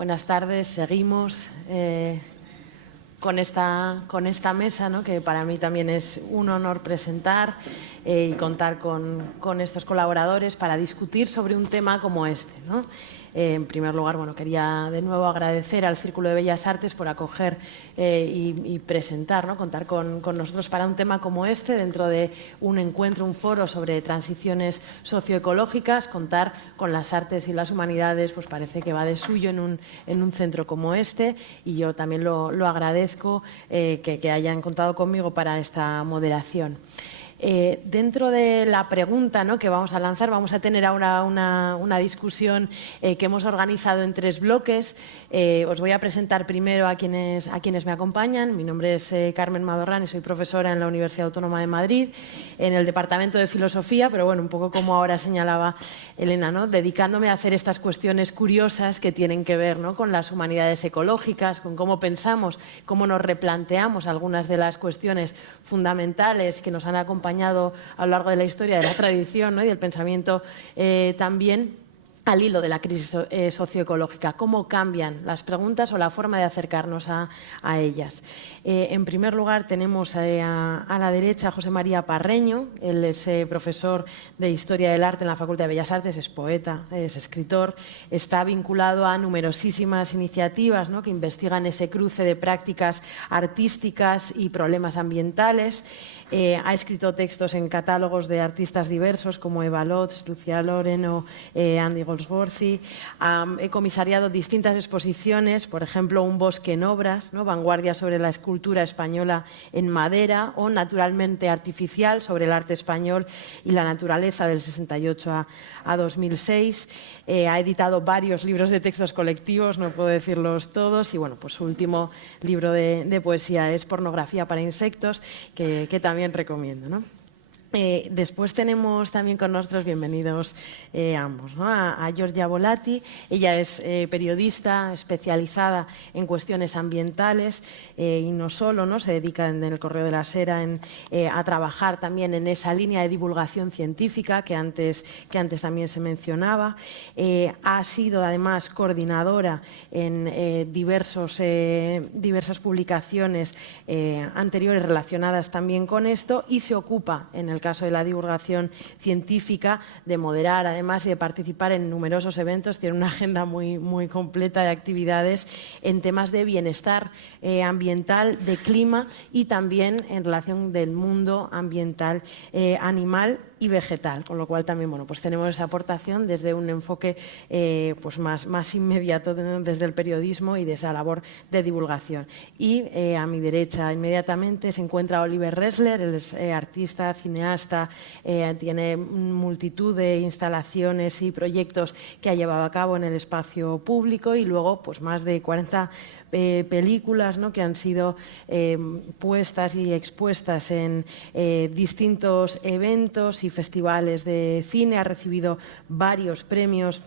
Buenas tardes, seguimos con esta mesa, ¿no? Que para mí también es un honor presentar y contar con estos colaboradores para discutir sobre un tema como este, ¿no? En primer lugar, bueno, quería de nuevo agradecer al Círculo de Bellas Artes por acoger y presentar, ¿no? Contar con nosotros para un tema como este, dentro de un encuentro, un foro sobre transiciones socioecológicas. Contar con las artes y las humanidades pues parece que va de suyo en un centro como este, y yo también lo agradezco que hayan contado conmigo para esta moderación. Dentro de la pregunta, ¿no?, que vamos a lanzar, vamos a tener ahora una discusión que hemos organizado en 3 bloques. Os voy a presentar primero a quienes me acompañan. Mi nombre es Carmen Madorrán y soy profesora en la Universidad Autónoma de Madrid, en el Departamento de Filosofía, pero bueno, un poco como ahora señalaba Elena, ¿no?, dedicándome a hacer estas cuestiones curiosas que tienen que ver, ¿no?, con las humanidades ecológicas, con cómo pensamos, cómo nos replanteamos algunas de las cuestiones fundamentales que nos han acompañado a lo largo de la historia de la tradición, ¿no?, y del pensamiento también, al hilo de la crisis socioecológica. ¿Cómo cambian las preguntas o la forma de acercarnos a ellas? En primer lugar, tenemos a la derecha a José María Parreño. Él es profesor de Historia del Arte en la Facultad de Bellas Artes, es poeta, es escritor, está vinculado a numerosísimas iniciativas, ¿no?, que investigan ese cruce de prácticas artísticas y problemas ambientales. Ha escrito textos en catálogos de artistas diversos como Eva Lotz, Lucía Loren o Andy Goldsworthy. He comisariado distintas exposiciones, por ejemplo, Un bosque en obras, ¿no?, vanguardia sobre la escultura española en madera, o Naturalmente artificial, sobre el arte español y la naturaleza, del 68 a 2006. Ha editado varios libros de textos colectivos, no puedo decirlos todos, y bueno, pues su último libro de poesía es Pornografía para insectos, que también recomiendo, ¿no? Después tenemos también con nosotros, bienvenidos ambos, ¿no?, a Giorgia Volati. Ella es periodista especializada en cuestiones ambientales y no solo, ¿no?, se dedica en el Correo de la Sera a trabajar también en esa línea de divulgación científica que antes también se mencionaba. Ha sido además coordinadora en diversas publicaciones anteriores relacionadas también con esto, y se ocupa, en el caso de la divulgación científica, de moderar además y de participar en numerosos eventos. Tiene una agenda muy completa de actividades en temas de bienestar ambiental, de clima, y también en relación del mundo ambiental, animal y vegetal, con lo cual también, bueno, pues tenemos esa aportación desde un enfoque pues más inmediato, desde el periodismo y de esa labor de divulgación. Y a mi derecha inmediatamente se encuentra Oliver Ressler. Él es artista, cineasta, tiene multitud de instalaciones y proyectos que ha llevado a cabo en el espacio público, y luego pues más de 40 películas, ¿no?, que han sido puestas y expuestas en distintos eventos y festivales de cine. Ha recibido varios premios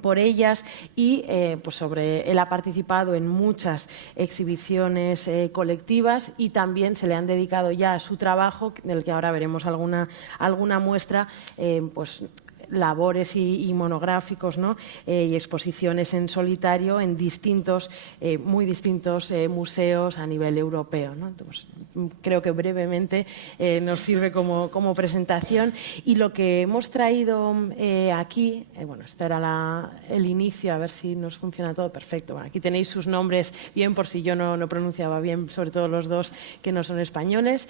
por ellas, y pues él ha participado en muchas exhibiciones colectivas, y también se le han dedicado ya a su trabajo, del que ahora veremos alguna muestra, pues labores y monográficos, ¿no?, y exposiciones en solitario en muy distintos museos a nivel europeo, ¿no? Entonces, creo que brevemente nos sirve como presentación. Y lo que hemos traído aquí, bueno, este era el inicio, a ver si nos funciona todo perfecto. Bueno, aquí tenéis sus nombres bien, por si yo no pronunciaba bien, sobre todo los dos que no son españoles.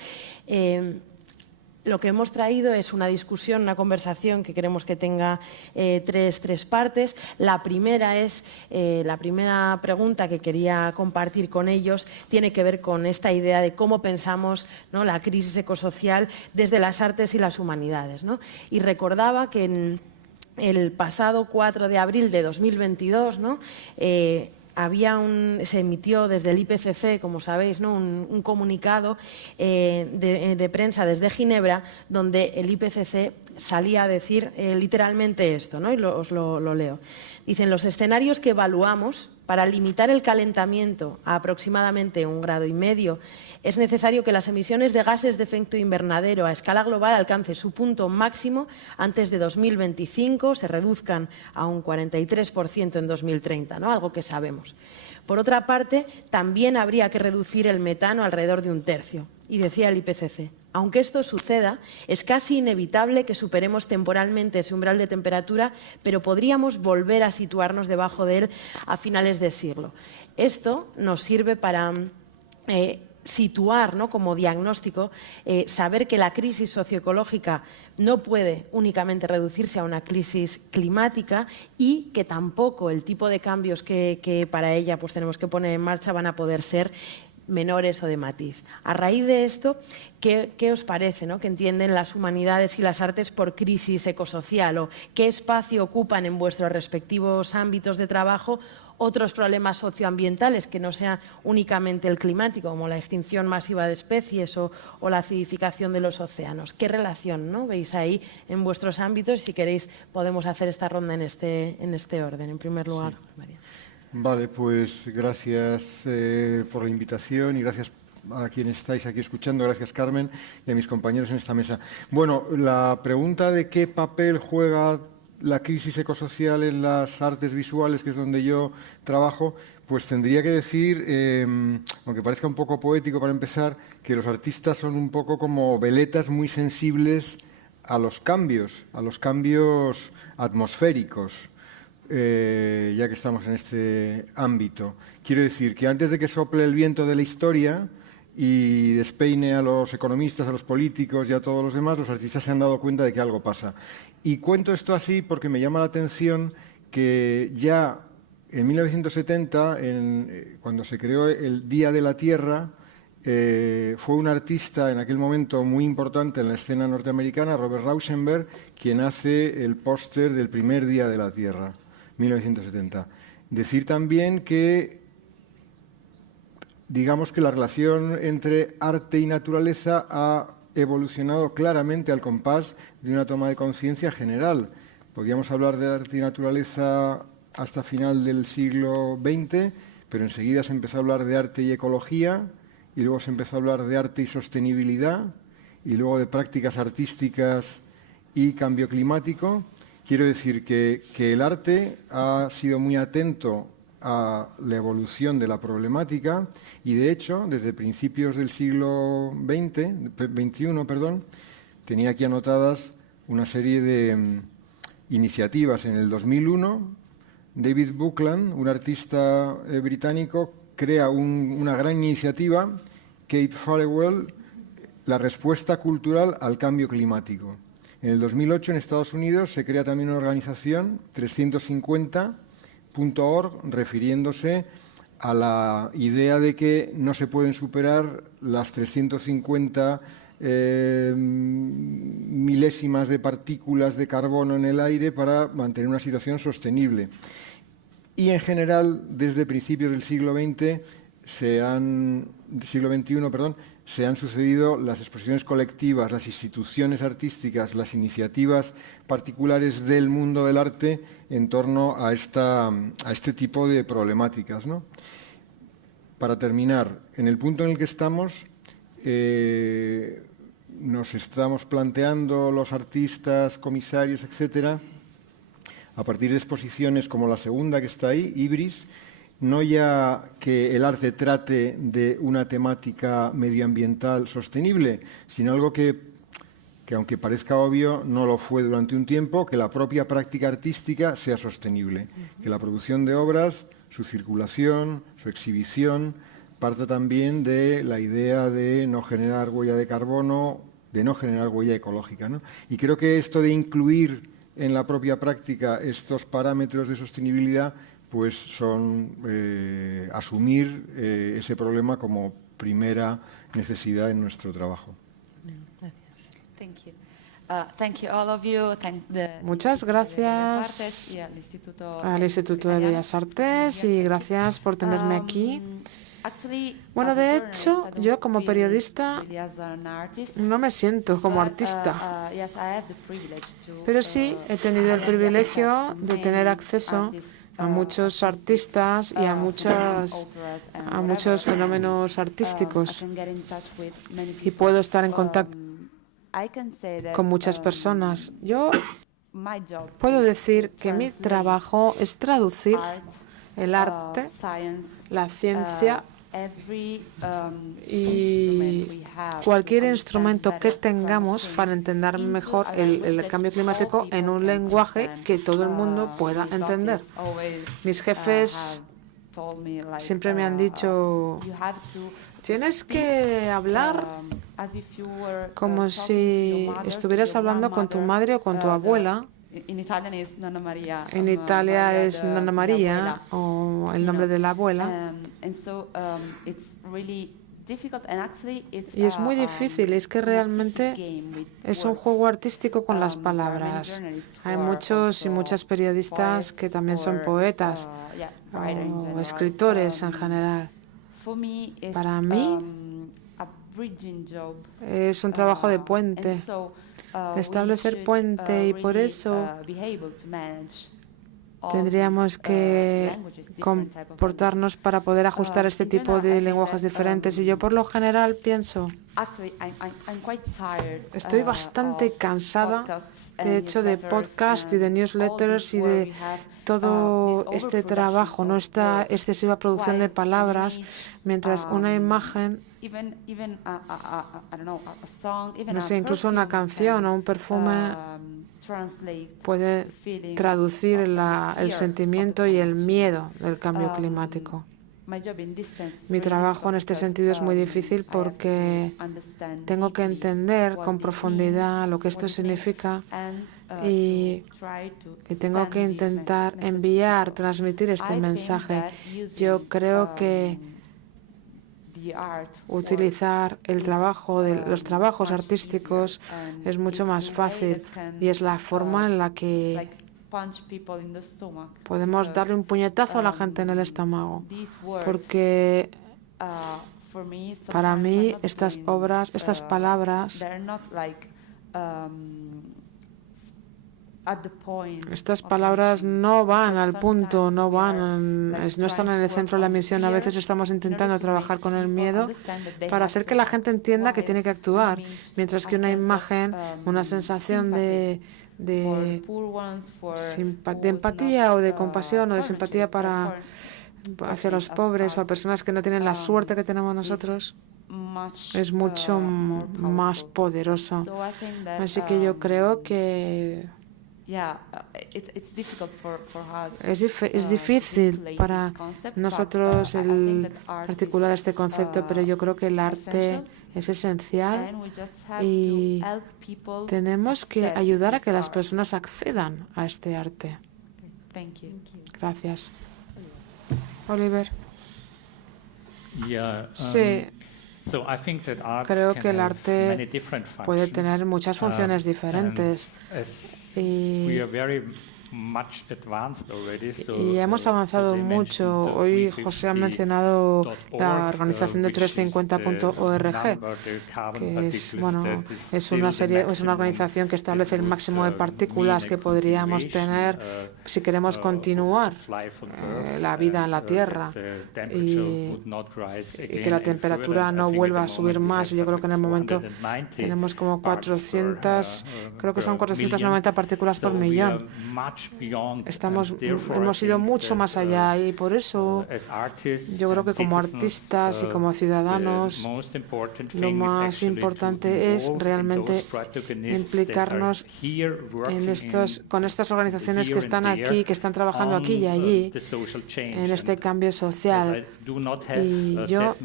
Lo que hemos traído es una discusión, una conversación que queremos que tenga tres partes. La primera pregunta que quería compartir con ellos tiene que ver con esta idea de cómo pensamos, ¿no?, la crisis ecosocial desde las artes y las humanidades, ¿no? Y recordaba que en el pasado 4 de abril de 2022, ¿no?, se emitió desde el IPCC, como sabéis, ¿no?, un comunicado de prensa desde Ginebra, donde el IPCC salía a decir literalmente esto, ¿no?, y os lo leo. Dicen, los escenarios que evaluamos para limitar el calentamiento a aproximadamente 1,5 grados, es necesario que las emisiones de gases de efecto invernadero a escala global alcancen su punto máximo antes de 2025, se reduzcan a un 43% en 2030, ¿no? Algo que sabemos. Por otra parte, también habría que reducir el metano alrededor de 1/3. Y decía el IPCC, aunque esto suceda, es casi inevitable que superemos temporalmente ese umbral de temperatura, pero podríamos volver a situarnos debajo de él a finales de siglo. Esto nos sirve para situar, ¿no?, como diagnóstico, saber que la crisis socioecológica no puede únicamente reducirse a una crisis climática y que tampoco el tipo de cambios que para ella pues, tenemos que poner en marcha van a poder ser menores o de matiz. A raíz de esto, ¿qué os parece, ¿no?, que entienden las humanidades y las artes por crisis ecosocial? ¿O qué espacio ocupan en vuestros respectivos ámbitos de trabajo otros problemas socioambientales que no sean únicamente el climático, como la extinción masiva de especies o la acidificación de los océanos? ¿Qué relación, ¿no?, veis ahí en vuestros ámbitos? Si queréis, podemos hacer esta ronda en este orden. En primer lugar, sí. María. Vale, pues gracias por la invitación y gracias a quienes estáis aquí escuchando. Gracias, Carmen, y a mis compañeros en esta mesa. Bueno, la pregunta de qué papel juega la crisis ecosocial en las artes visuales, que es donde yo trabajo, pues tendría que decir, aunque parezca un poco poético para empezar, que los artistas son un poco como veletas muy sensibles a los cambios atmosféricos. Ya que estamos en este ámbito. Quiero decir que antes de que sople el viento de la historia y despeine a los economistas, a los políticos y a todos los demás, los artistas se han dado cuenta de que algo pasa. Y cuento esto así porque me llama la atención que ya en 1970, cuando se creó el Día de la Tierra, fue un artista en aquel momento muy importante en la escena norteamericana, Robert Rauschenberg, quien hace el póster del primer Día de la Tierra. 1970. Decir también que, digamos que la relación entre arte y naturaleza ha evolucionado claramente al compás de una toma de conciencia general. Podríamos hablar de arte y naturaleza hasta final del siglo XX, pero enseguida se empezó a hablar de arte y ecología, y luego se empezó a hablar de arte y sostenibilidad, y luego de prácticas artísticas y cambio climático. Quiero decir que el arte ha sido muy atento a la evolución de la problemática y, de hecho, desde principios del siglo XXI, tenía aquí anotadas una serie de iniciativas. En el 2001, David Buckland, un artista británico, crea una gran iniciativa, Cape Farewell, la respuesta cultural al cambio climático. En el 2008, en Estados Unidos, se crea también una organización, 350.org, refiriéndose a la idea de que no se pueden superar las 350 milésimas de partículas de carbono en el aire para mantener una situación sostenible. Y, en general, desde principios del siglo XXI, se han sucedido las expresiones colectivas, las instituciones artísticas, las iniciativas particulares del mundo del arte en torno a este tipo de problemáticas, ¿no? Para terminar, en el punto en el que estamos, nos estamos planteando los artistas, comisarios, etcétera, a partir de exposiciones como la segunda que está ahí, Ibris, no ya que el arte trate de una temática medioambiental sostenible, sino algo que aunque parezca obvio, no lo fue durante un tiempo, que la propia práctica artística sea sostenible, que la producción de obras, su circulación, su exhibición, parta también de la idea de no generar huella de carbono, de no generar huella ecológica, ¿no? Y creo que esto de incluir en la propia práctica estos parámetros de sostenibilidad pues son asumir ese problema como primera necesidad en nuestro trabajo. Muchas gracias al Instituto de Bellas Artes y gracias por tenerme aquí. Bueno, de hecho, yo como periodista no me siento como artista, pero sí he tenido el privilegio de tener acceso a muchos artistas y a muchos fenómenos artísticos y puedo estar en contacto con muchas personas. Yo puedo decir que mi trabajo es traducir el arte, la ciencia y cualquier instrumento que tengamos para entender mejor el cambio climático en un lenguaje que todo el mundo pueda entender. Mis jefes siempre me han dicho, tienes que hablar como si estuvieras hablando con tu madre o con tu abuela. En Italia es Nonna María o el nombre de la abuela. Y es muy difícil, es que realmente es un juego artístico con las palabras. Hay muchos y muchas periodistas que también son poetas o escritores en general. Para mí es un trabajo de puente, de establecer puente, y por eso tendríamos que comportarnos para poder ajustar este tipo de lenguajes diferentes. Y yo por lo general pienso, estoy bastante cansada, de hecho, de podcast y de newsletters y de todo este trabajo, no esta excesiva producción de palabras, mientras una imagen, no sé, incluso una canción o un perfume puede traducir el sentimiento y el miedo del cambio climático. Mi trabajo en este sentido es muy difícil porque tengo que entender con profundidad lo que esto significa y tengo que intentar enviar, transmitir este mensaje. Yo creo que utilizar el trabajo de los trabajos artísticos es mucho más fácil y es la forma en la que podemos darle un puñetazo a la gente en el estómago, porque para mí estas palabras, estas palabras no van al punto, no están en el centro de la misión. A veces estamos intentando trabajar con el miedo para hacer que la gente entienda que tiene que actuar, mientras que una imagen, una sensación de empatía o de compasión o de simpatía hacia los pobres o a personas que no tienen la suerte que tenemos nosotros, es mucho más poderoso. Así que yo creo que es difícil para nosotros el articular este concepto, pero yo creo que el arte es esencial y tenemos que ayudar a que las personas accedan a este arte. Gracias. Oliver. Sí. Creo que el arte puede tener muchas funciones diferentes y hemos avanzado mucho. Hoy José ha mencionado la organización de 350.org, que es una organización que establece el máximo de partículas que podríamos tener si queremos continuar la vida en la Tierra y que la temperatura no vuelva a subir más. Yo creo que en el momento tenemos como 490 partículas por millón. Hemos ido mucho más allá y por eso yo creo que como artistas y como ciudadanos lo más importante es realmente implicarnos con estas organizaciones que están aquí, que están trabajando aquí y allí en este cambio social. Y yo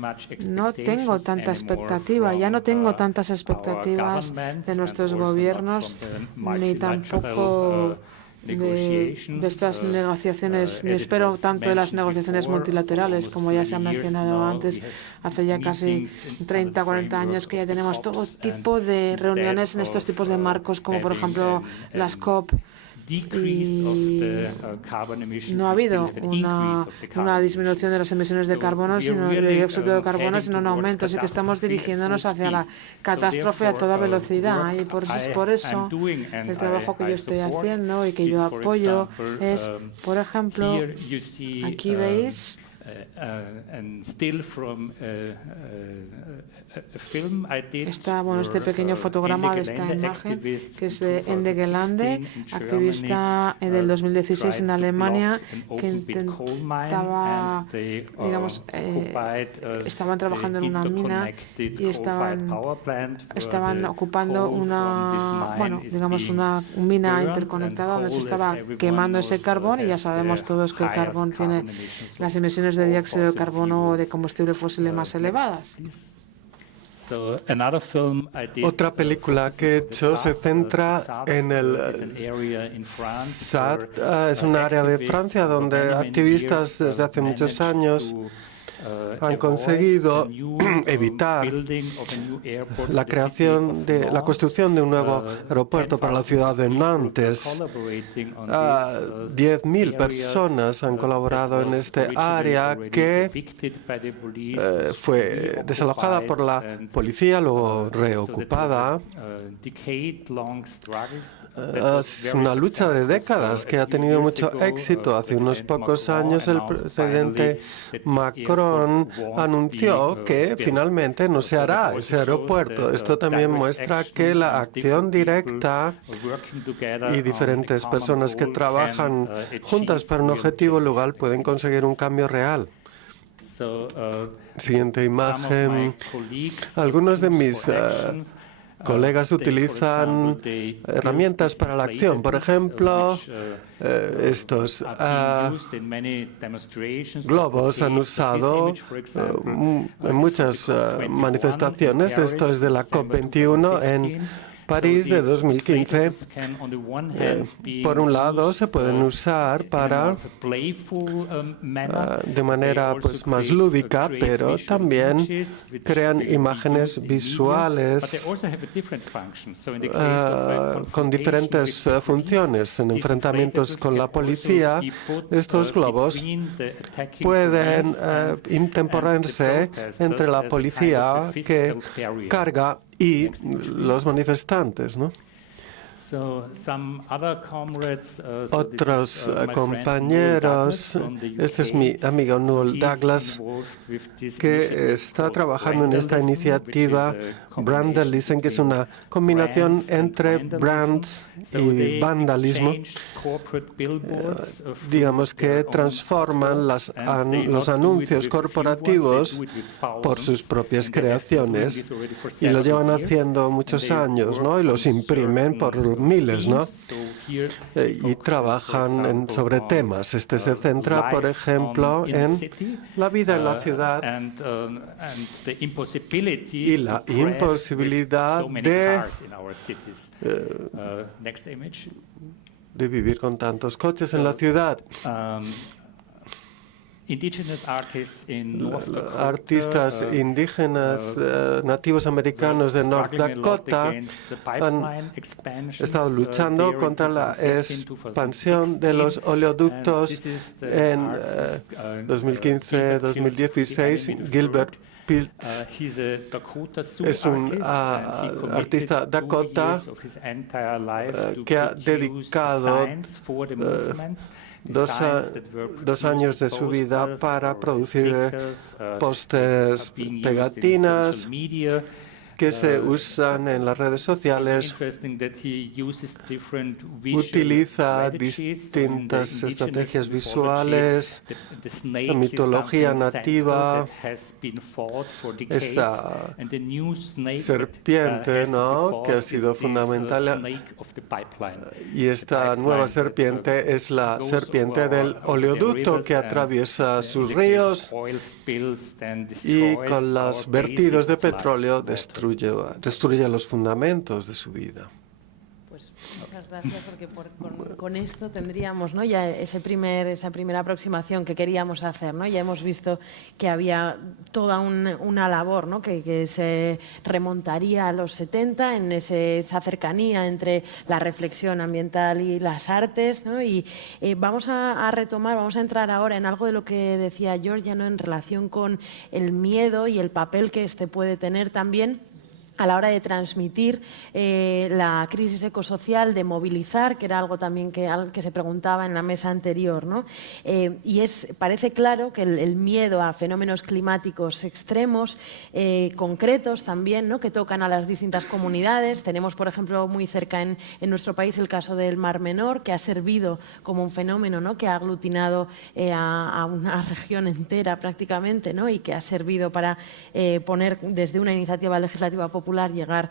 no tengo tanta expectativa, ya no tengo tantas expectativas de nuestros gobiernos ni tampoco de estas negociaciones, ni espero tanto de las negociaciones multilaterales, como ya se ha mencionado antes. Hace ya casi 30, 40 años que ya tenemos todo tipo de reuniones en estos tipos de marcos, como por ejemplo las COP, y no ha habido una disminución de las emisiones de carbono, sino de dióxido de carbono, sino un aumento. Así que estamos dirigiéndonos hacia la catástrofe a toda velocidad. Y por eso el trabajo que yo estoy haciendo y que yo apoyo es, por ejemplo, aquí veis este pequeño fotograma de esta imagen, que es de Ende Gelände, activista del 2016 en Alemania, que intentaba, digamos, estaban trabajando en una mina y estaban ocupando una mina interconectada donde se estaba quemando ese carbón, y ya sabemos todos que el carbón tiene las emisiones de dióxido de carbono o de combustible fósil más elevadas. Otra película que he hecho se centra en el Sarthe, es un área de Francia donde activistas desde hace muchos años han conseguido evitar la construcción de un nuevo aeropuerto para la ciudad de Nantes. 10.000 personas han colaborado en este área que fue desalojada por la policía, luego reocupada. Es una lucha de décadas que ha tenido mucho éxito. Hace unos pocos años el presidente Macron anunció que finalmente no se hará ese aeropuerto. Esto también muestra que la acción directa y diferentes personas que trabajan juntas para un objetivo lugar pueden conseguir un cambio real. Siguiente imagen. Algunos de mis colegas utilizan herramientas para la acción. Por ejemplo, estos globos han usado en muchas manifestaciones. Esto es de la COP21 en París de 2015. Por un lado, se pueden usar para de manera más lúdica, pero también crean imágenes visuales con diferentes funciones. En enfrentamientos con la policía, estos globos pueden interponerse entre la policía que carga y los manifestantes, ¿no? Otros compañeros, este es mi amigo Noel Douglas, que está trabajando en esta iniciativa Brandalism, que es una combinación entre brands y vandalismo. Digamos que transforman los anuncios corporativos por sus propias creaciones y lo llevan haciendo muchos años, ¿no? Y los imprimen por miles, ¿no? Y trabajan sobre temas. Este se centra, por ejemplo, en la vida en la ciudad y la imposibilidad de vivir con tantos coches en la ciudad. Artistas indígenas nativos americanos de North Dakota han estado luchando contra la expansión de los oleoductos en 2015-2016. Gilbert Piltz es un artista Dakota que ha dedicado 2 años de su vida para producir pósters, pegatinas que se usan en las redes sociales. Utiliza distintas estrategias visuales, la mitología nativa, esa serpiente, ¿no?, que ha sido fundamental. Y esta nueva serpiente es la serpiente del oleoducto que atraviesa sus ríos y con los vertidos de petróleo destruye los fundamentos de su vida. Pues Muchas gracias, porque con esto tendríamos, ¿no?, ya esa primera aproximación que queríamos hacer, ¿no? Ya hemos visto que había toda una labor, ¿no?, que se remontaría a los 70 en esa cercanía entre la reflexión ambiental y las artes, ¿no? Y vamos a retomar, vamos a entrar ahora en algo de lo que decía Georgia, ¿no?, en relación con el miedo y el papel que este puede tener también a la hora de transmitir la crisis ecosocial, de movilizar, que era algo también que se preguntaba en la mesa anterior, ¿no? Y parece claro que el miedo a fenómenos climáticos extremos, concretos también, ¿no?, que tocan a las distintas comunidades. Tenemos, por ejemplo, muy cerca en nuestro país el caso del Mar Menor, que ha servido como un fenómeno, ¿no?, que ha aglutinado a una región entera prácticamente, ¿no?, y que ha servido para poner desde una iniciativa legislativa popular llegar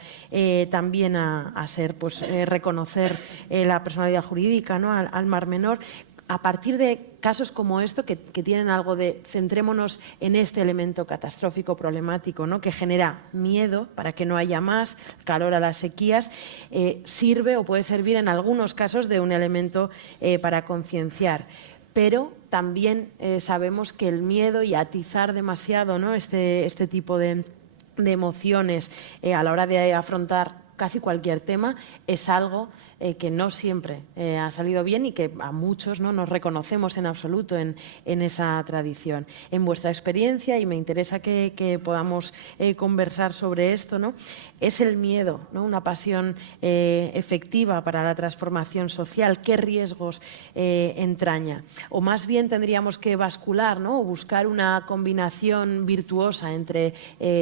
también a ser, pues, reconocer la personalidad jurídica, ¿no?, al Mar Menor. A partir de casos como esto, que tienen algo de centrémonos en este elemento catastrófico, problemático, ¿no?, que genera miedo para que no haya más, calor a las sequías, sirve o puede servir en algunos casos de un elemento para concienciar. Pero también sabemos que el miedo y atizar demasiado, ¿no?, este tipo de emociones a la hora de afrontar casi cualquier tema es algo que no siempre ha salido bien y que a muchos no nos reconocemos en absoluto en esa tradición. En vuestra experiencia, y me interesa que podamos conversar sobre esto, ¿no?, ¿es el miedo, ¿no?, una pasión efectiva para la transformación social? ¿Qué riesgos entraña? O más bien tendríamos que bascular, ¿no?, o buscar una combinación virtuosa entre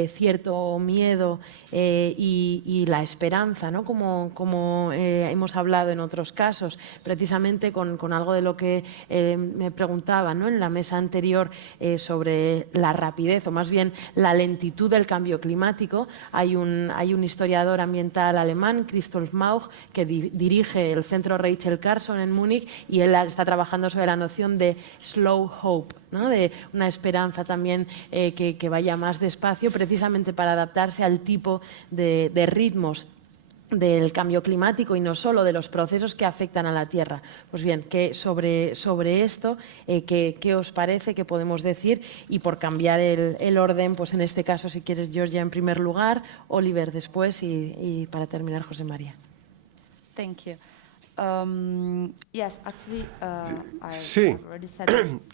cierto miedo y la esperanza, ¿no?, como hemos hablado en otros casos, precisamente con algo de lo que me preguntaba, ¿no?, en la mesa anterior sobre la rapidez, o más bien la lentitud del cambio climático. Hay un historiador ambiental alemán, Christoph Mauch, que dirige el centro Rachel Carson en Múnich, y él está trabajando sobre la noción de slow hope, ¿no?, de una esperanza también que vaya más despacio, precisamente para adaptarse al tipo de ritmos del cambio climático y no solo de los procesos que afectan a la Tierra. Pues bien, que sobre esto, ¿qué os parece? ¿Qué podemos decir? Y por cambiar el orden, pues en este caso, si quieres, Georgia en primer lugar, Oliver después y para terminar, José María. Thank you. Sí,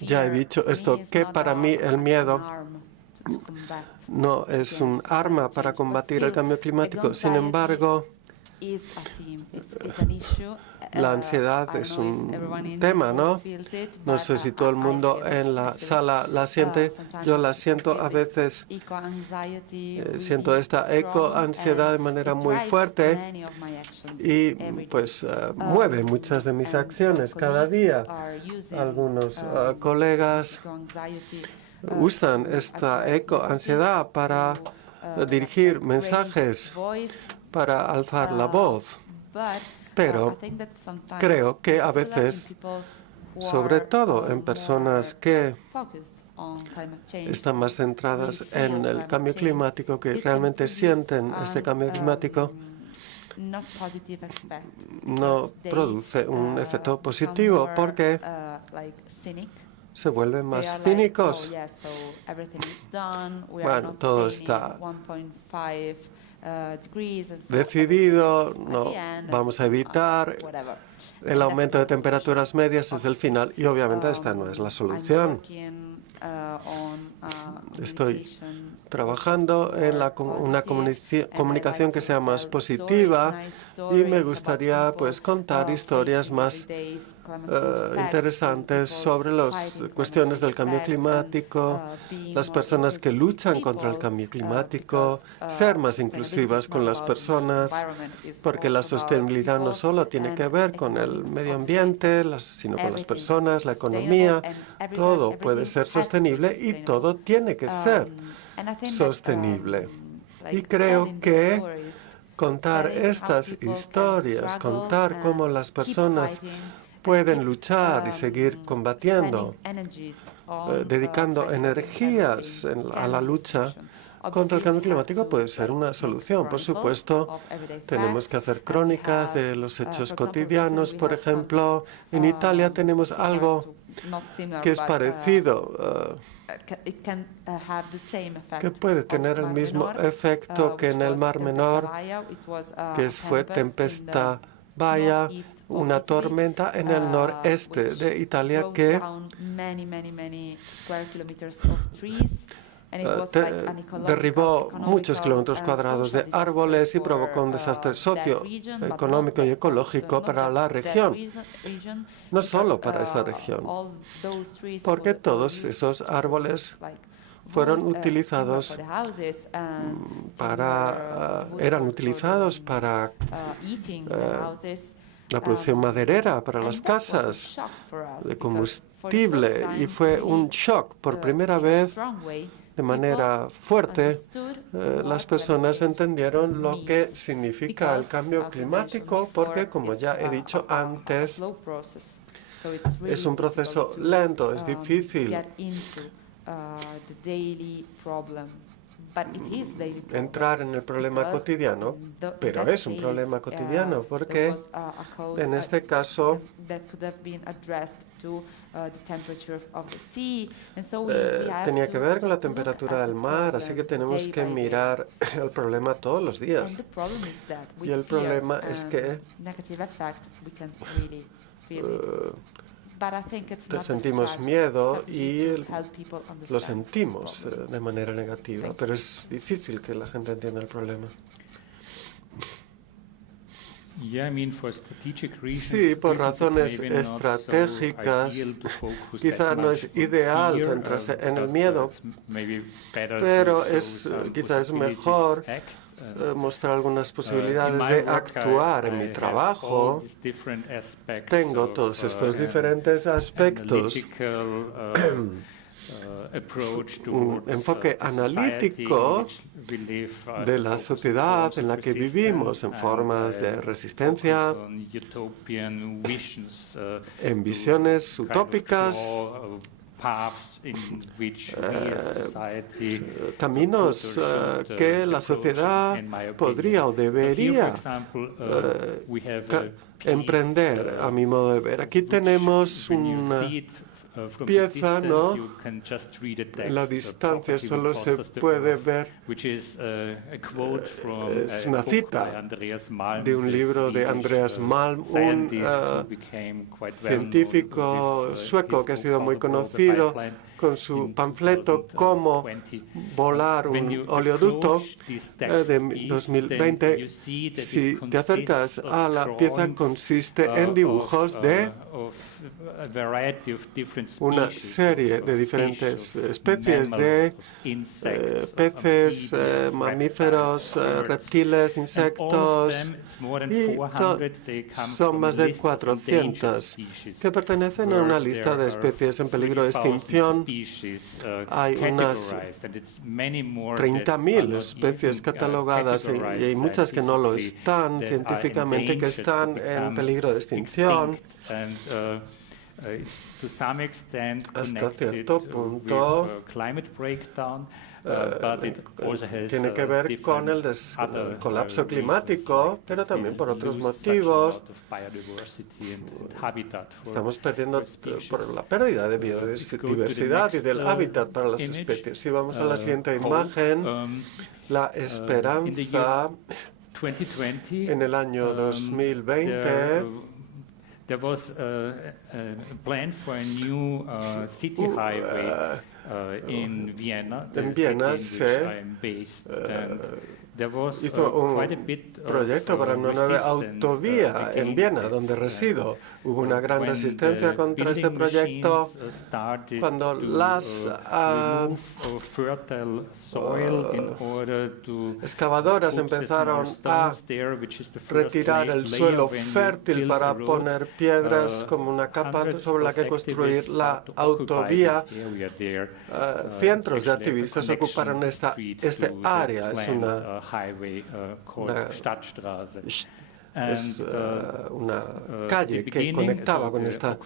ya he dicho esto, que para mí el miedo no es un arma para combatir el cambio climático. Sin embargo, la ansiedad es un tema, ¿no? No sé si todo el mundo en la sala la siente. Yo la siento a veces. Siento esta ecoansiedad de manera muy fuerte y pues mueve muchas de mis acciones cada día. Algunos colegas usan esta ecoansiedad para dirigir mensajes, para alzar la voz, pero creo que a veces, sobre todo en personas que están más centradas en el cambio climático, que realmente sienten este cambio climático, no produce un efecto positivo porque se vuelven más cínicos. Bueno, todo está decidido, no vamos a evitar el aumento de temperaturas medias, es el final, y obviamente esta no es la solución. Estoy trabajando en una comunicación que sea más positiva y me gustaría pues contar historias más interesantes sobre las cuestiones del cambio climático, las personas que luchan contra el cambio climático, ser más inclusivas con las personas, porque la sostenibilidad no solo tiene que ver con el medio ambiente, sino con las personas, la economía. Todo puede ser sostenible y todo tiene que ser sostenible. Y creo que contar estas historias, contar cómo las personas pueden luchar y seguir combatiendo, dedicando energías a la lucha, contra el cambio climático puede ser una solución. Por supuesto, tenemos que hacer crónicas de los hechos cotidianos. Por ejemplo, en Italia tenemos algo que es parecido, que puede tener el mismo efecto que en el Mar Menor, que fue tempesta Baia, una tormenta en el noreste de Italia que derribó muchos kilómetros cuadrados de árboles y provocó un desastre socioeconómico y ecológico para la región, no solo para esa región, porque todos esos árboles fueron utilizados eran utilizados para la producción maderera, para las casas, de combustible, y fue un shock. Por primera vez, de manera fuerte, las personas entendieron lo que significa el cambio climático, porque, como ya he dicho antes, es un proceso lento, es difícil entrar en el problema cotidiano, pero es un problema cotidiano porque en este caso tenía que ver con la temperatura del mar, así que tenemos que mirar el problema todos los días. Y el problema es que sentimos miedo y lo sentimos de manera negativa, pero es difícil que la gente entienda el problema. Sí, por razones estratégicas, quizá no es ideal centrarse en el miedo, pero quizá es mejor mostrar algunas posibilidades de actuar. En mi trabajo tengo todos estos diferentes aspectos. Un enfoque analítico de la sociedad en la que vivimos, en formas de resistencia, en visiones utópicas, caminos que la sociedad podría o debería emprender, a mi modo de ver. Aquí tenemos una pieza, ¿no? En la distancia solo se puede ver. Es una cita de un libro de Andreas Malm, un científico sueco que ha sido muy conocido con su panfleto Cómo volar un oleoducto de 2020. Si te acercas a la pieza, consiste en dibujos de una serie de diferentes especies de peces, mamíferos, reptiles, insectos, y son más de 400 que pertenecen a una lista de especies en peligro de extinción. Hay unas 30.000 especies catalogadas y hay muchas que no lo están científicamente, que están en peligro de extinción. Hasta cierto punto tiene que ver con el colapso climático, pero también por otros motivos. Estamos perdiendo por la pérdida de biodiversidad y del hábitat para las especies. Si vamos a la siguiente imagen, la esperanza en el año 2020. There was a plan for a new city highway in Vienna. En Viena se hizo un proyecto para una nueva autovía en Viena, donde resido. Hubo una gran resistencia contra este proyecto cuando las excavadoras empezaron a retirar el suelo fértil para poner piedras como una capa sobre la que construir la autovía. Cientos de activistas ocuparon esta área. Es una Es una calle que conectaba con esta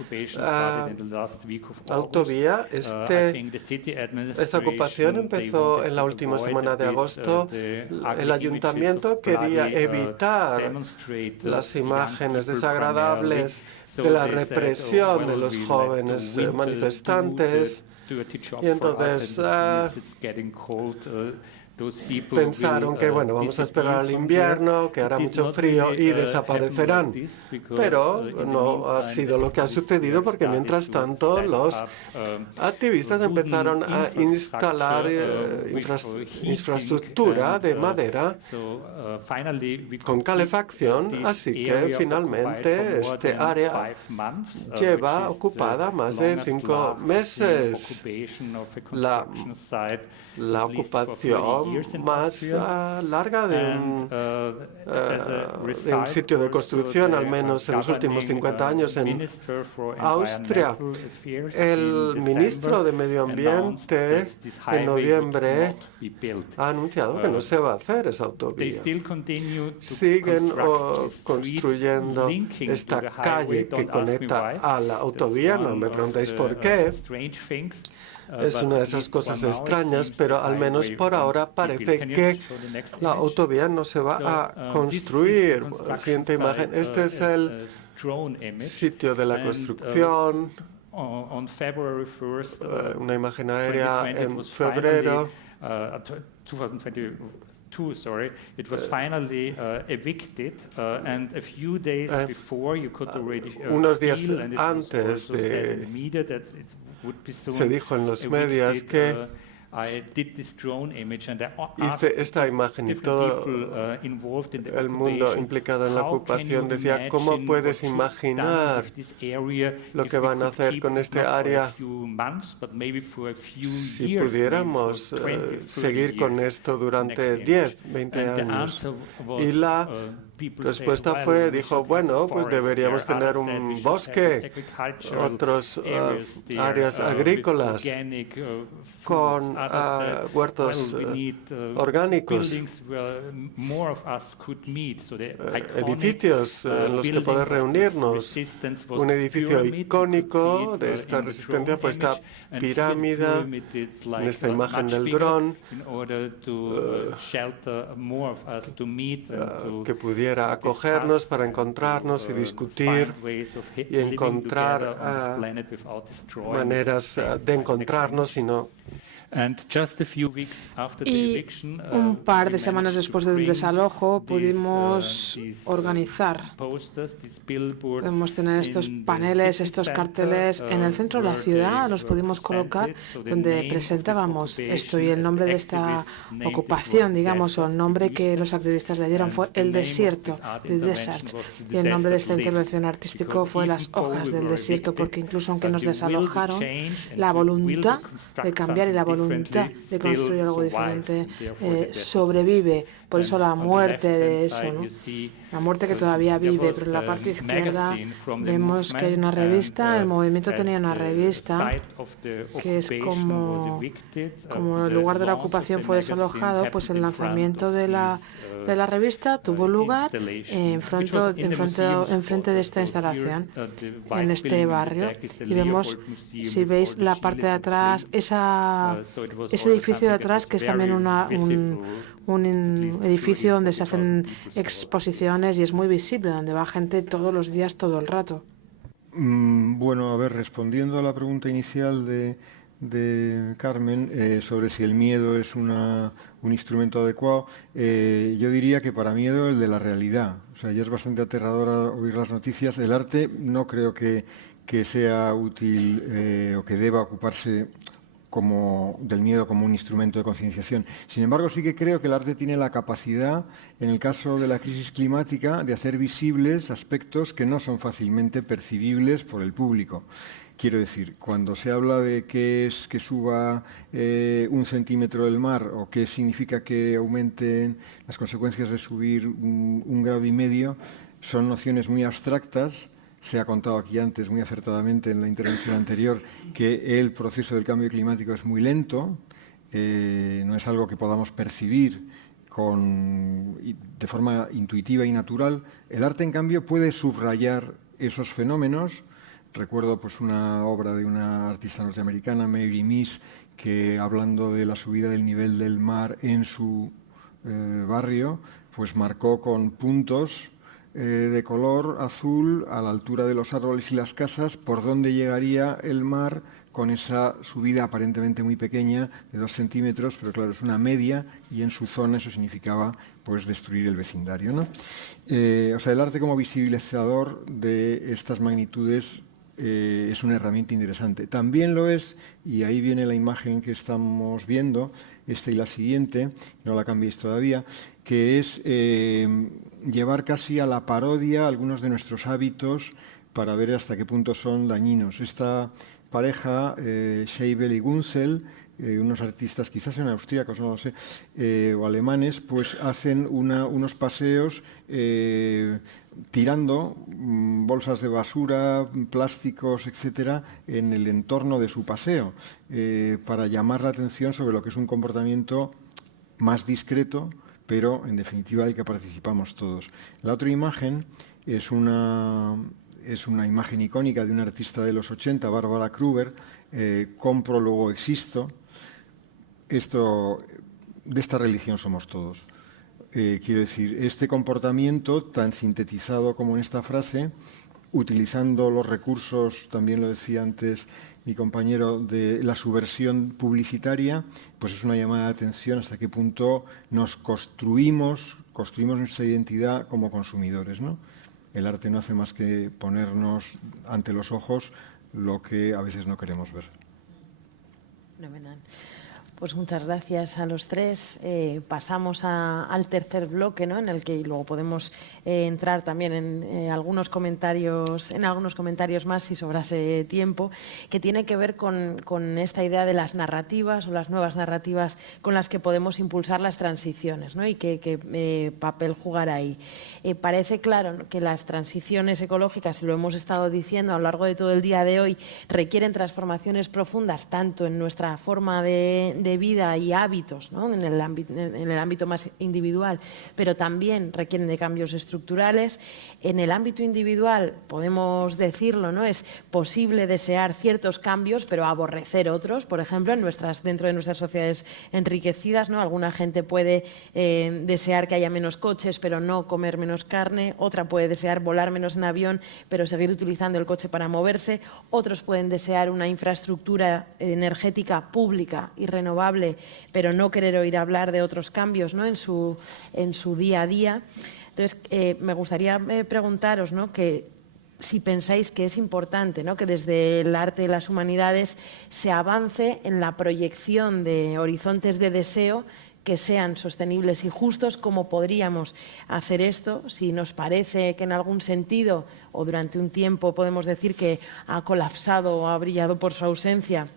autovía. Esta ocupación empezó en la última semana de agosto. El ayuntamiento quería evitar las imágenes desagradables de la represión de los jóvenes manifestantes, y entonces pensaron que, bueno, vamos a esperar al invierno, que hará mucho frío y desaparecerán. Pero no ha sido lo que ha sucedido, porque mientras tanto los activistas empezaron a instalar infraestructura de madera con calefacción, así que finalmente este área lleva ocupada más de 5 meses. La ocupación más larga de un sitio de construcción, al menos en los últimos 50 años en Austria. El ministro de Medio Ambiente en noviembre ha anunciado que no se va a hacer esa autovía. Siguen construyendo esta calle que conecta a la autovía. No me preguntéis por qué. Es una de esas cosas extrañas, pero al menos por ahora parece que la autovía no se va a construir. La siguiente imagen. Este es el sitio de la construcción. Una imagen aérea en febrero. Unos días antes se dijo en los medios que hice esta imagen y todo el mundo implicado en la ocupación decía, ¿cómo puedes imaginar lo que van a hacer con este área si pudiéramos seguir con esto durante 10, 20 años? Y la respuesta dijo, bueno, pues deberíamos tener un bosque, otras áreas agrícolas con huertos orgánicos, edificios en los que poder reunirnos. Un edificio icónico de esta resistencia fue esta pirámide, en esta imagen del dron, que pudiera acogernos para encontrarnos y discutir y encontrar maneras de encontrarnos y no. Y un par de semanas después del desalojo pudimos organizar, podemos tener estos paneles, estos carteles en el centro de la ciudad, los pudimos colocar donde presentábamos esto, y el nombre de esta ocupación, digamos, o el nombre que los activistas le dieron fue El Desierto, The Desert, y el nombre de esta intervención artística fue Las Hojas del Desierto, porque incluso aunque nos desalojaron, la voluntad de cambiar y la voluntad de construir algo diferente sobrevive. Por eso la muerte de eso, ¿no? La muerte que todavía vive, pero en la parte izquierda vemos que hay una revista, el movimiento tenía una revista que es como el lugar de la ocupación fue desalojado, pues el lanzamiento de la revista tuvo lugar enfrente de esta instalación, en este barrio, y vemos, si veis la parte de atrás, ese edificio de atrás que es también un edificio donde se hacen exposiciones y es muy visible, donde va gente todos los días, todo el rato. Bueno, a ver, respondiendo a la pregunta inicial de Carmen sobre si el miedo es un instrumento adecuado, yo diría que para miedo el de la realidad. O sea, ya es bastante aterrador oír las noticias. El arte no creo que sea útil o que deba ocuparse del miedo como un instrumento de concienciación. Sin embargo, sí que creo que el arte tiene la capacidad, en el caso de la crisis climática, de hacer visibles aspectos que no son fácilmente percibibles por el público. Quiero decir, cuando se habla de qué es que suba 1 centímetro del mar o qué significa que aumenten las consecuencias de subir 1,5 grados, son nociones muy abstractas. Se ha contado aquí antes, muy acertadamente en la intervención anterior, que el proceso del cambio climático es muy lento, no es algo que podamos percibir de forma intuitiva y natural. El arte, en cambio, puede subrayar esos fenómenos. Recuerdo pues una obra de una artista norteamericana, Mary Miss, que hablando de la subida del nivel del mar en su barrio, pues marcó con puntos de color azul a la altura de los árboles y las casas por dónde llegaría el mar con esa subida aparentemente muy pequeña de 2 centímetros, pero claro, es una media y en su zona eso significaba pues destruir el vecindario, ¿no? O sea, el arte como visibilizador de estas magnitudes es una herramienta interesante. También lo es, y ahí viene la imagen que estamos viendo, esta y la siguiente, no la cambiéis todavía, que es llevar casi a la parodia algunos de nuestros hábitos para ver hasta qué punto son dañinos. Esta pareja, Scheibel y Gunzel, unos artistas, quizás sean austríacos, no lo sé, o alemanes, pues hacen unos paseos tirando bolsas de basura, plásticos, etcétera, en el entorno de su paseo, para llamar la atención sobre lo que es un comportamiento más discreto, pero en definitiva el que participamos todos. La otra imagen es una imagen icónica de una artista de los 80, Barbara Kruger, Compro, luego existo. De esta religión somos todos. Quiero decir, este comportamiento tan sintetizado como en esta frase, utilizando los recursos, también lo decía antes mi compañero, de la subversión publicitaria, pues es una llamada de atención hasta qué punto nos construimos nuestra identidad como consumidores, ¿no? El arte no hace más que ponernos ante los ojos lo que a veces no queremos ver. Fenomenal. Pues muchas gracias a los tres. Pasamos al tercer bloque, ¿no? En el que luego podemos entrar también en algunos comentarios más si sobrase tiempo, que tiene que ver con esta idea de las narrativas o las nuevas narrativas con las que podemos impulsar las transiciones, ¿no? Y qué papel jugar ahí. Parece claro, ¿no?, que las transiciones ecológicas, y lo hemos estado diciendo a lo largo de todo el día de hoy, requieren transformaciones profundas tanto en nuestra forma de vida y hábitos, ¿no?, en el ámbito más individual, pero también requieren de cambios estructurales. En el ámbito individual, podemos decirlo, ¿no?, es posible desear ciertos cambios, pero aborrecer otros. Por ejemplo, dentro de nuestras sociedades enriquecidas, ¿no?, alguna gente puede desear que haya menos coches, pero no comer menos carne. Otra puede desear volar menos en avión, pero seguir utilizando el coche para moverse. Otros pueden desear una infraestructura energética pública y renovable, pero no querer oír hablar de otros cambios, ¿no?, en su día a día. Entonces, me gustaría preguntaros, ¿no?, que si pensáis que es importante, ¿no?, que desde el arte y las humanidades se avance en la proyección de horizontes de deseo que sean sostenibles y justos. ¿Cómo podríamos hacer esto? Si nos parece que en algún sentido o durante un tiempo podemos decir que ha colapsado o ha brillado por su ausencia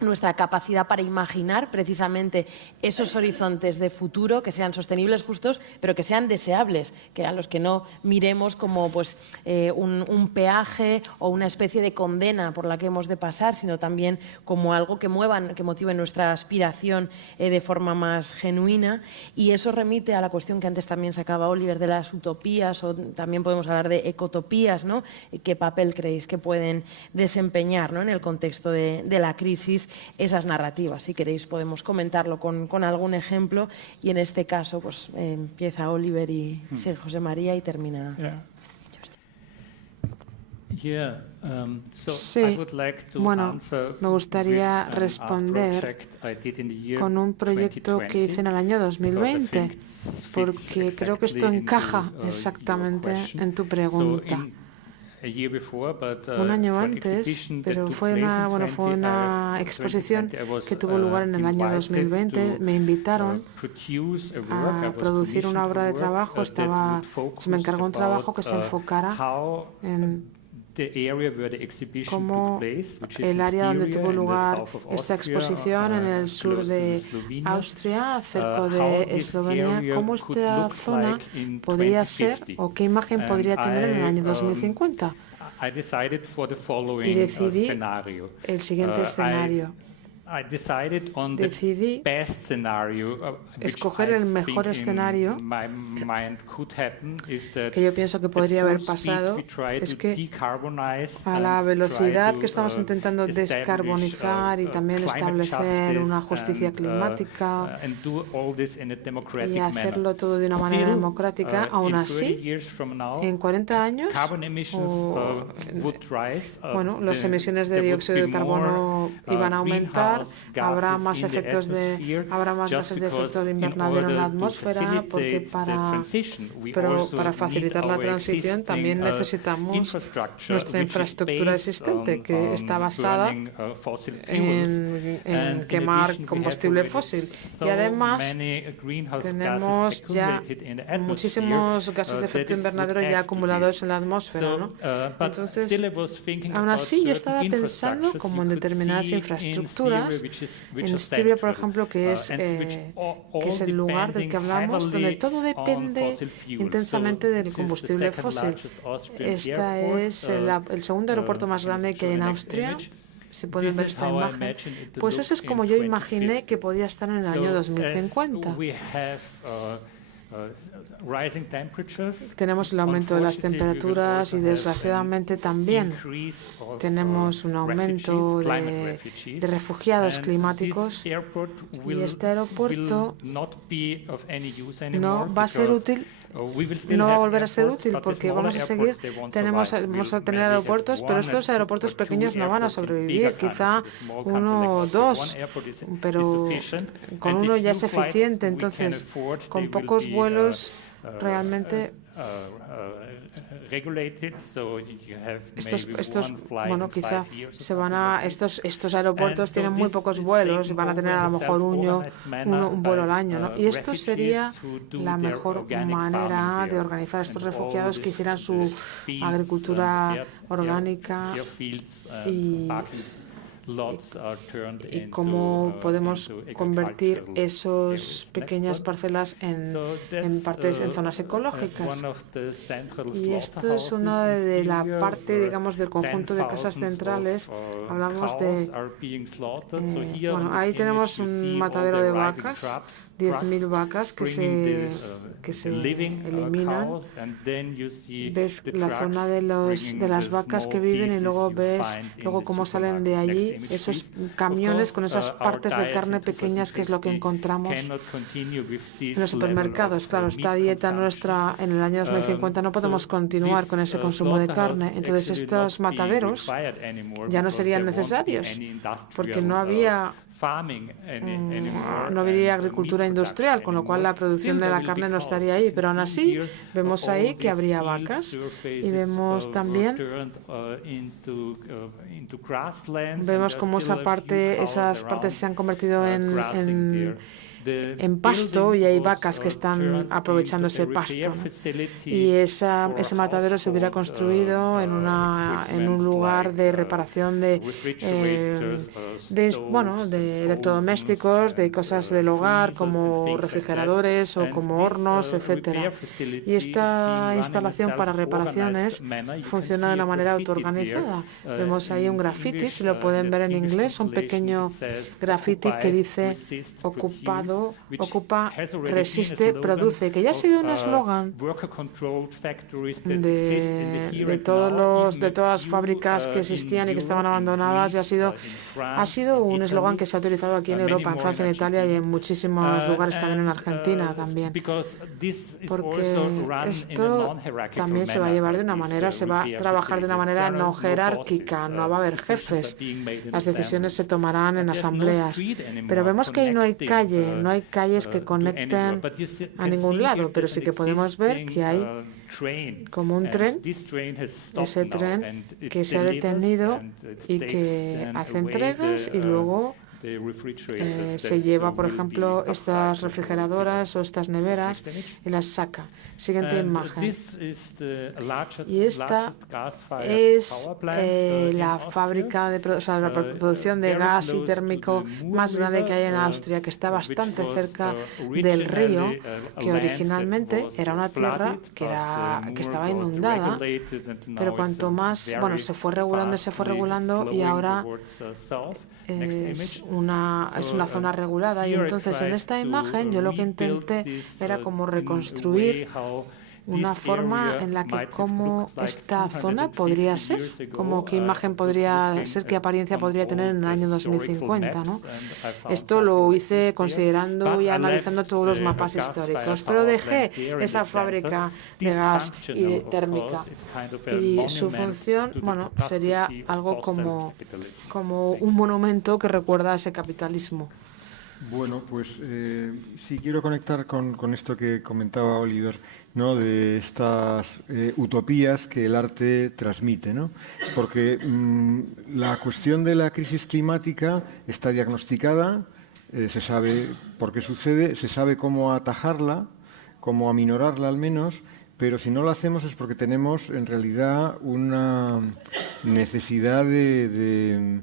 nuestra capacidad para imaginar precisamente esos horizontes de futuro que sean sostenibles, justos, pero que sean deseables, que a los que no miremos como pues, un peaje o una especie de condena por la que hemos de pasar, sino también como algo que motive nuestra aspiración de forma más genuina. Y eso remite a la cuestión que antes también sacaba Oliver de las utopías, o también podemos hablar de ecotopías, ¿no? ¿Qué papel creéis que pueden desempeñar, ¿no?, en el contexto de la crisis esas narrativas? Si queréis podemos comentarlo con algún ejemplo, y en este caso pues empieza Oliver y José María y termina. Sí, bueno, me gustaría responder con un proyecto que hice en el año 2020, porque creo que esto encaja exactamente en tu pregunta. Un año antes, pero fue una exposición que tuvo lugar en el año 2020. Me invitaron a producir una obra de trabajo. Se me encargó un trabajo que se enfocara en cómo el área donde tuvo lugar esta exposición, en el sur de Austria, cerca de Eslovenia, cómo esta zona podría ser o qué imagen podría tener en el año 2050. Y decidí el siguiente escenario. decidí escoger el mejor escenario que yo pienso que podría haber pasado, es que a la velocidad que estamos intentando descarbonizar y también establecer una justicia climática y hacerlo todo de una manera democrática, aún así, en 40 años, bueno, las emisiones de dióxido de carbono iban a aumentar, habrá más gases de efecto de invernadero en la atmósfera, porque para facilitar la transición también necesitamos nuestra infraestructura existente, que está basada en quemar combustible fósil. Y además tenemos ya muchísimos gases de efecto invernadero ya acumulados en la atmósfera, ¿no? Entonces, aún así, yo estaba pensando como en determinadas infraestructuras. En Styria, por ejemplo, que es el lugar del que hablamos, donde todo depende intensamente del combustible fósil. Este es el segundo aeropuerto más grande que hay en Austria. Si pueden ver esta imagen, pues eso es como yo imaginé que podía estar en el año 2050. Tenemos el aumento de las temperaturas y desgraciadamente también tenemos un aumento de refugiados climáticos, y este aeropuerto no va a ser útil. No va a volver a ser útil porque vamos a tener aeropuertos, pero estos aeropuertos pequeños no van a sobrevivir, quizá uno o dos, pero con uno ya es eficiente. Entonces, con pocos vuelos realmente quizá estos aeropuertos tienen muy pocos vuelos y van a tener a lo mejor un vuelo al año, ¿no? Y esto sería la mejor manera de organizar a estos refugiados, que hicieran su agricultura orgánica y cómo podemos convertir esas pequeñas parcelas en zonas ecológicas. Y esto es una de la parte, digamos, del conjunto de casas centrales. Hablamos de... ahí tenemos un matadero de vacas, 10.000 vacas que se eliminan. Ves la zona de las vacas que viven y luego ves cómo salen de allí esos camiones con esas partes de carne pequeñas, que es lo que encontramos en los supermercados. Claro, esta dieta nuestra en el año 2050 no podemos continuar con ese consumo de carne. Entonces estos mataderos ya no serían necesarios porque no habría agricultura industrial, con lo cual la producción de la carne no estaría ahí, pero aún así vemos ahí que habría vacas y vemos también cómo esas partes se han convertido en pasto y hay vacas que están aprovechando ese pasto, ¿no? Y ese matadero se hubiera construido en un lugar de reparación de electrodomésticos, de cosas del hogar como refrigeradores o como hornos, etcétera. Y esta instalación para reparaciones funciona de una manera autoorganizada. Vemos ahí un grafiti, si lo pueden ver en inglés, un pequeño grafiti que dice ocupa, resiste, produce, que ya ha sido un eslogan de todas las fábricas que existían y que estaban abandonadas, y ha sido un eslogan que se ha utilizado aquí en Europa, en Francia, en Italia y en muchísimos lugares, también en Argentina también. Porque esto también se va a llevar de una manera, se va a trabajar de una manera no jerárquica, no va a haber jefes, las decisiones se tomarán en asambleas. Pero vemos que ahí no hay calle, no hay calles que conecten a ningún lado, pero sí que podemos ver que hay como un tren, ese tren que se ha detenido y que hace entregas y luego se lleva, por ejemplo, estas refrigeradoras o estas neveras y las saca. Siguiente imagen. Y esta es la fábrica la producción de gas y térmico más grande que hay en Austria, que está bastante cerca del río, que originalmente era una tierra que estaba inundada, pero cuanto más, se fue regulando y ahora es una zona regulada, y entonces en esta imagen yo lo que intenté era como reconstruir una forma en la que cómo esta zona podría ser, como qué imagen podría ser, qué apariencia podría tener en el año 2050, ¿no? Esto lo hice considerando y analizando todos los mapas históricos, pero dejé esa fábrica de gas y térmica, y su función, bueno, sería algo como un monumento que recuerda a ese capitalismo. Bueno, pues sí quiero conectar con esto que comentaba Oliver, ¿no? De estas utopías que el arte transmite, ¿no? Porque la cuestión de la crisis climática está diagnosticada, se sabe por qué sucede, se sabe cómo atajarla, cómo aminorarla al menos, pero si no lo hacemos es porque tenemos en realidad una necesidad de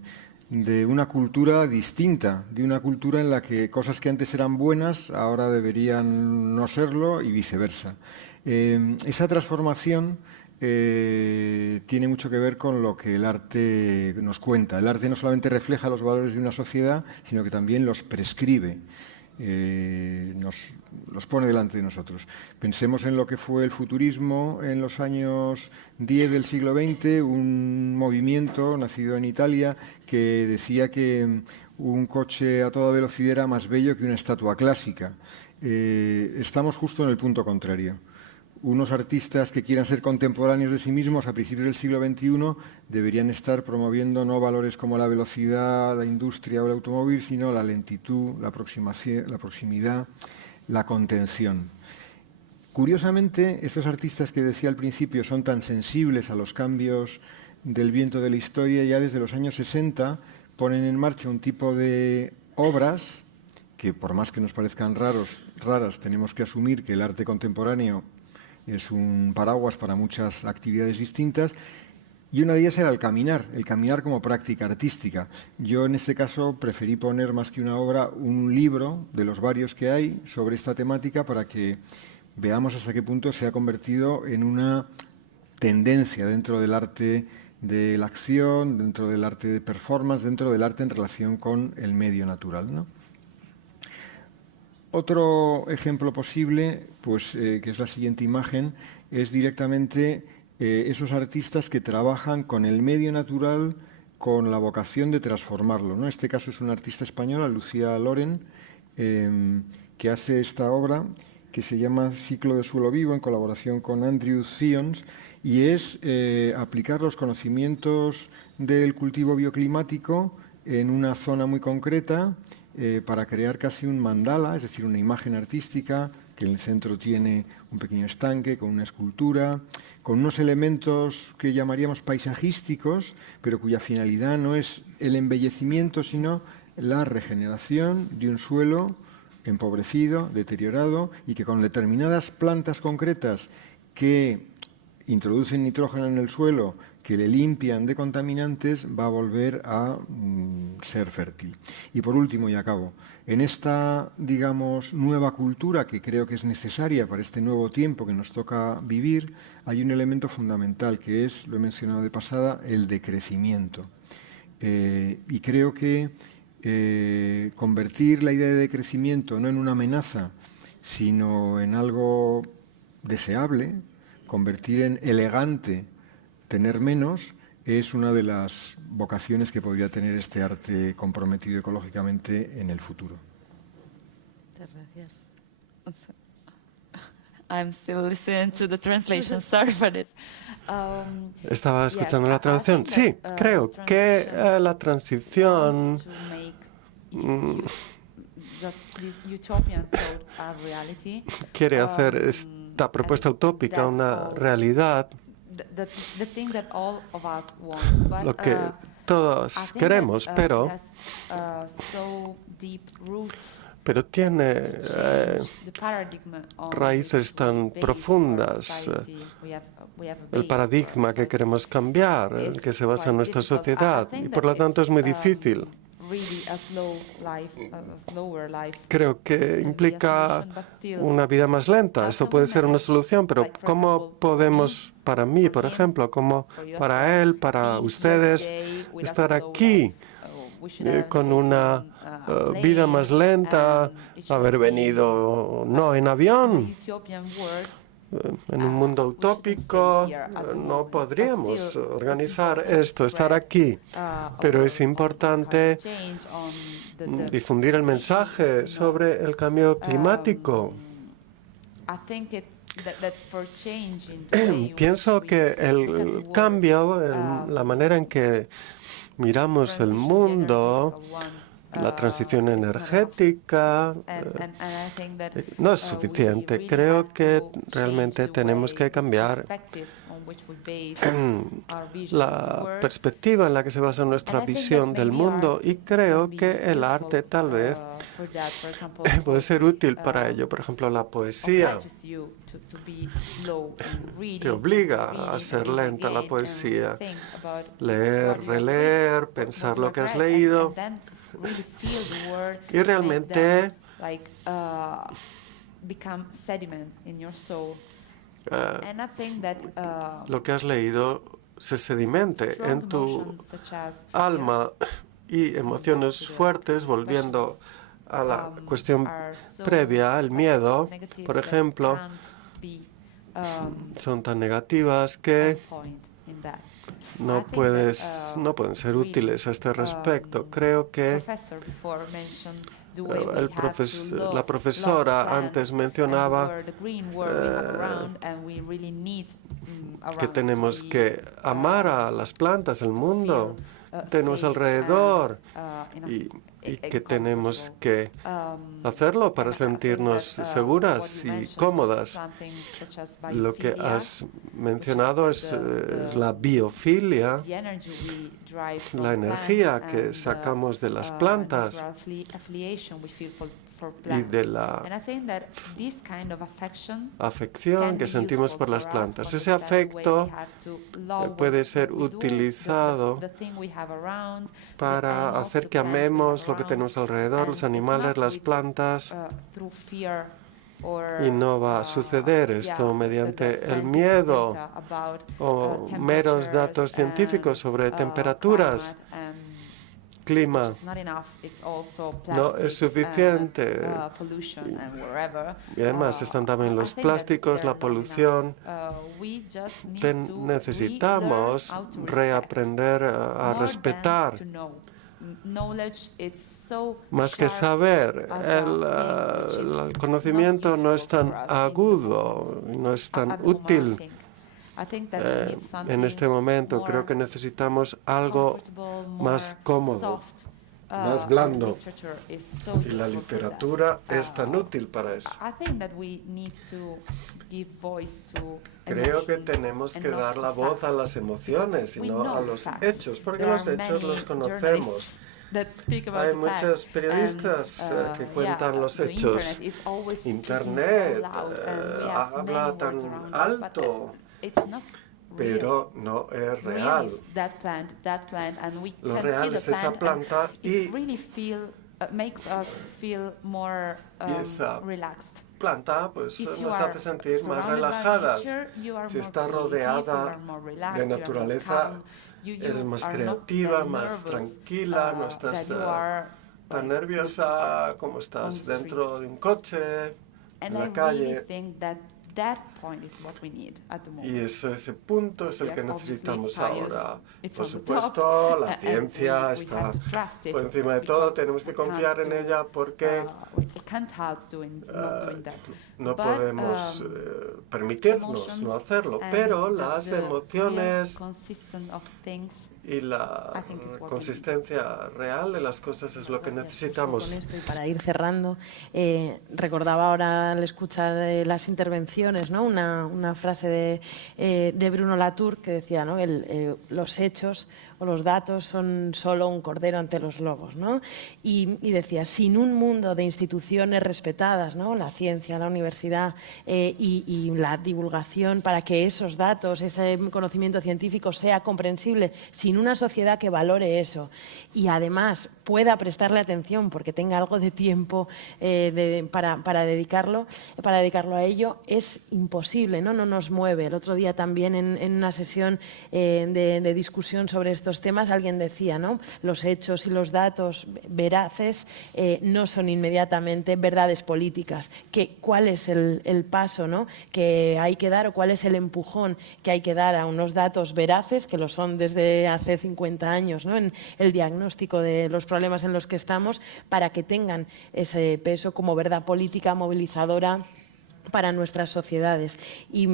una cultura distinta, de una cultura en la que cosas que antes eran buenas ahora deberían no serlo y viceversa. Esa transformación tiene mucho que ver con lo que el arte nos cuenta. El arte no solamente refleja los valores de una sociedad, sino que también los prescribe. Los pone delante de nosotros. Pensemos en lo que fue el futurismo en los años 10 del siglo XX, un movimiento nacido en Italia que decía que un coche a toda velocidad era más bello que una estatua clásica. Estamos justo en el punto contrario. Unos artistas que quieran ser contemporáneos de sí mismos a principios del siglo XXI deberían estar promoviendo no valores como la velocidad, la industria o el automóvil, sino la lentitud, la proximidad, la contención. Curiosamente, estos artistas que decía al principio son tan sensibles a los cambios del viento de la historia, ya desde los años 60 ponen en marcha un tipo de obras que, por más que nos parezcan raras, tenemos que asumir que el arte contemporáneo es un paraguas para muchas actividades distintas, y una de ellas era el caminar como práctica artística. Yo en este caso preferí poner más que una obra, un libro de los varios que hay sobre esta temática para que veamos hasta qué punto se ha convertido en una tendencia dentro del arte de la acción, dentro del arte de performance, dentro del arte en relación con el medio natural, ¿no? Otro ejemplo posible, pues, que es la siguiente imagen, es directamente esos artistas que trabajan con el medio natural con la vocación de transformarlo, ¿no? En este caso es una artista española, Lucía Loren, que hace esta obra que se llama Ciclo de suelo vivo, en colaboración con Andrew Zions, y es aplicar los conocimientos del cultivo bioclimático en una zona muy concreta, para crear casi un mandala, es decir, una imagen artística que en el centro tiene un pequeño estanque con una escultura, con unos elementos que llamaríamos paisajísticos, pero cuya finalidad no es el embellecimiento, sino la regeneración de un suelo empobrecido, deteriorado, y que con determinadas plantas concretas que introducen nitrógeno en el suelo, que le limpian de contaminantes, va a volver a ser fértil. Y por último, y acabo, en esta, digamos, nueva cultura que creo que es necesaria para este nuevo tiempo que nos toca vivir, hay un elemento fundamental que es, lo he mencionado de pasada, el decrecimiento. Y creo que convertir la idea de decrecimiento no en una amenaza, sino en algo deseable, convertir en elegante tener menos, es una de las vocaciones que podría tener este arte comprometido ecológicamente en el futuro. Muchas gracias. I'm still listening to the translation. Sorry for this. Estaba escuchando la traducción. Sí, creo que la transición quiere hacer esta propuesta utópica una realidad. Lo que todos queremos, pero tiene raíces tan profundas. El paradigma que queremos cambiar, el que se basa en nuestra sociedad, y por lo tanto es muy difícil. Creo que implica una vida más lenta. Eso puede ser una solución, pero ¿cómo podemos, para mí, por ejemplo, como para él, para ustedes, estar aquí con una vida más lenta, haber venido no en avión. En un mundo utópico no podríamos organizar esto, estar aquí, pero es importante difundir el mensaje sobre el cambio climático. Pienso que el cambio, la manera en que miramos el mundo, la transición energética, no es suficiente. Creo que realmente tenemos que cambiar la perspectiva en la que se basa nuestra visión del mundo, y creo que el arte tal vez puede ser útil para ello. Por ejemplo, la poesía te obliga a ser lenta, la poesía. Leer, releer, pensar lo que has leído y realmente lo que has leído se sedimente en tu alma, y emociones fuertes, volviendo a la cuestión previa, el miedo, por ejemplo, son tan negativas que no pueden ser útiles a este respecto. Creo que la profesora antes mencionaba que tenemos que amar a las plantas, el mundo que tenemos alrededor, y que tenemos que hacerlo para sentirnos seguras y cómodas. Lo que has mencionado es la biofilia, la energía que sacamos de las plantas y de la afección que sentimos por las plantas. Ese afecto puede ser utilizado para hacer que amemos lo que tenemos alrededor, los animales, las plantas, y no va a suceder esto mediante el miedo o meros datos científicos sobre temperaturas, clima. No es suficiente. Y además están también los plásticos, la polución. Necesitamos reaprender a respetar. Más que saber, el conocimiento no es tan agudo, no es tan útil. En este momento creo que necesitamos algo más cómodo, más blando. Y la literatura es tan útil para eso. Creo que tenemos que dar la voz a las emociones y no a los hechos, porque los hechos los conocemos. Hay muchos periodistas que cuentan los hechos. Internet habla tan alto, pero no es real. Lo real es esa planta, y esa planta pues nos hace sentir más relajadas. Si está rodeada de naturaleza, eres más creativa, más tranquila, no estás tan nerviosa como estás dentro de un coche, en la calle. Y ese punto es el que necesitamos ahora. Por supuesto, la ciencia está por encima de todo, tenemos que confiar en ella porque no podemos permitirnos no hacerlo, pero las emociones y la consistencia real de las cosas es lo que necesitamos. Para ir cerrando, recordaba ahora al escuchar las intervenciones, ¿no? una frase de Bruno Latour que decía, ¿no? Los hechos o los datos son solo un cordero ante los lobos, ¿no? Y decía, sin un mundo de instituciones respetadas, ¿no? La ciencia, la universidad y la divulgación para que esos datos, ese conocimiento científico sea comprensible, sin en una sociedad que valore eso y además pueda prestarle atención porque tenga algo de tiempo para dedicarlo a ello, es imposible, ¿no? No nos mueve. El otro día también en una sesión de discusión sobre estos temas alguien decía, ¿no? Los hechos y los datos veraces no son inmediatamente verdades políticas. ¿Cuál es el paso, ¿no? que hay que dar o cuál es el empujón que hay que dar a unos datos veraces, que lo son desde hace 50 años, ¿no? En el diagnóstico de los problemas en los que estamos, para que tengan ese peso como verdad política movilizadora para nuestras sociedades. Y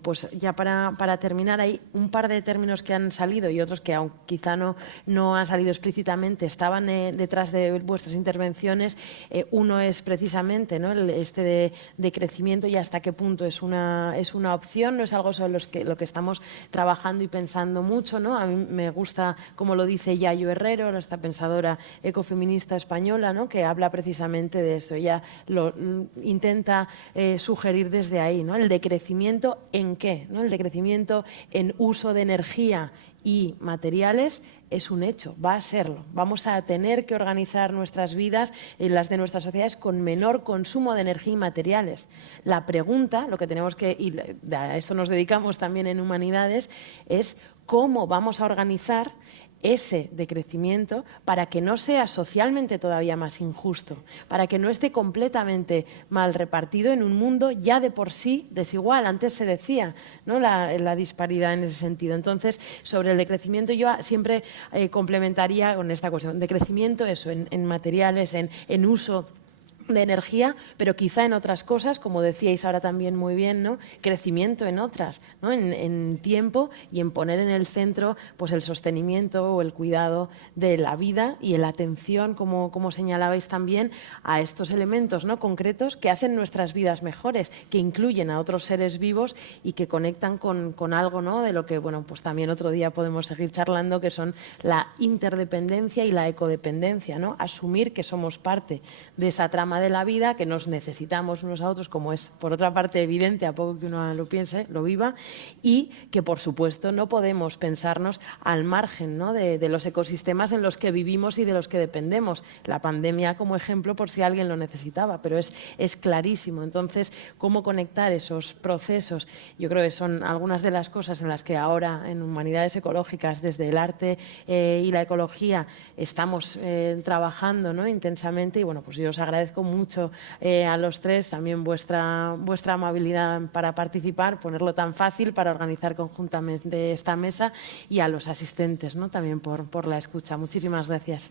pues ya para terminar, hay un par de términos que han salido y otros que aunque quizá no han salido explícitamente, estaban detrás de vuestras intervenciones. Uno es precisamente, ¿no? De crecimiento y hasta qué punto es una opción, no es algo sobre lo que estamos trabajando y pensando mucho, ¿no? A mí me gusta, como lo dice Yayo Herrero, esta pensadora ecofeminista española, ¿no? Que habla precisamente de esto. Ella lo intenta sugerir desde ahí, ¿no? El decrecimiento en qué, ¿no? El decrecimiento en uso de energía y materiales es un hecho, va a serlo. Vamos a tener que organizar nuestras vidas y las de nuestras sociedades con menor consumo de energía y materiales. La pregunta, lo que tenemos que, y a esto nos dedicamos también en Humanidades, es cómo vamos a organizar ese decrecimiento para que no sea socialmente todavía más injusto, para que no esté completamente mal repartido en un mundo ya de por sí desigual. Antes se decía, ¿no? la disparidad en ese sentido. Entonces, sobre el decrecimiento yo siempre complementaría con esta cuestión. Decrecimiento, eso, en materiales, en uso de energía, pero quizá en otras cosas, como decíais ahora también muy bien, ¿no? Crecimiento en otras, ¿no? En tiempo y en poner en el centro pues el sostenimiento o el cuidado de la vida y la atención, como señalabais también, a estos elementos, ¿no? concretos que hacen nuestras vidas mejores, que incluyen a otros seres vivos y que conectan con algo, ¿no? de lo que bueno, pues también otro día podemos seguir charlando, que son la interdependencia y la ecodependencia, ¿no? Asumir que somos parte de esa trama de la vida, que nos necesitamos unos a otros, como es por otra parte evidente, a poco que uno lo piense, lo viva, y que por supuesto no podemos pensarnos al margen, ¿no? de los ecosistemas en los que vivimos y de los que dependemos. La pandemia como ejemplo por si alguien lo necesitaba, pero es clarísimo. Entonces, ¿cómo conectar esos procesos? Yo creo que son algunas de las cosas en las que ahora en Humanidades Ecológicas, desde el arte y la ecología, estamos trabajando, ¿no? intensamente, y bueno, pues yo os agradezco mucho a los tres también vuestra amabilidad para participar, ponerlo tan fácil para organizar conjuntamente esta mesa, y a los asistentes, ¿no? también por la escucha. Muchísimas gracias.